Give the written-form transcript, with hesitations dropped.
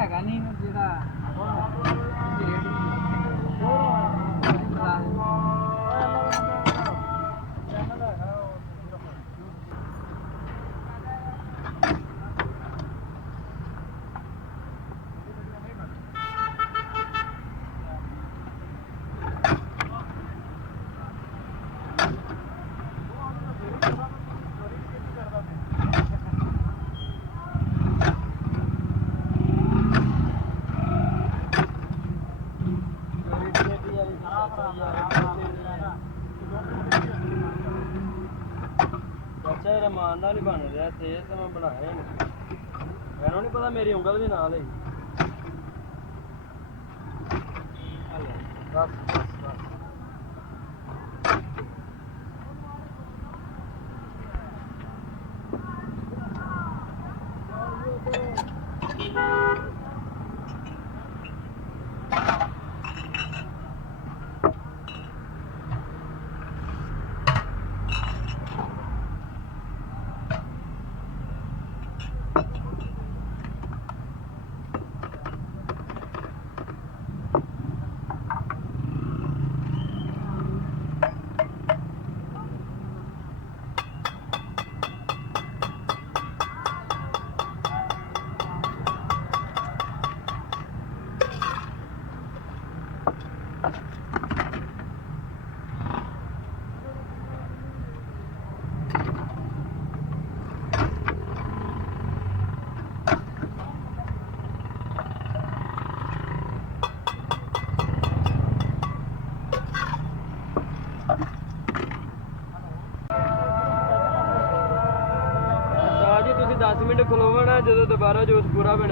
ਹੈਗਾ ਨਹੀਂ ਜਿਹੜਾ ਬੱਚਾ ਰਮਾਨ ਨਾਲ ਹੀ ਬਣ ਰਿਹਾ ਤੇਜ਼ ਤਾਂ ਮੈਂ ਬਣਾਇਆ ਹੀ ਨਹੀਂ ਮੈਨੂੰ ਨਹੀਂ ਪਤਾ ਮੇਰੀ ਉਂਗਲ ਵੀ ਨਾਲ ਹੈ ਬਸ ਬਸ ਬਸ ਤੁਸੀਂ 10 ਮਿੰਟ ਖਲੋਵਣਾ ਜਦੋਂ ਦੁਬਾਰਾ ਜੂਸ ਪੂਰਾ ਬਣ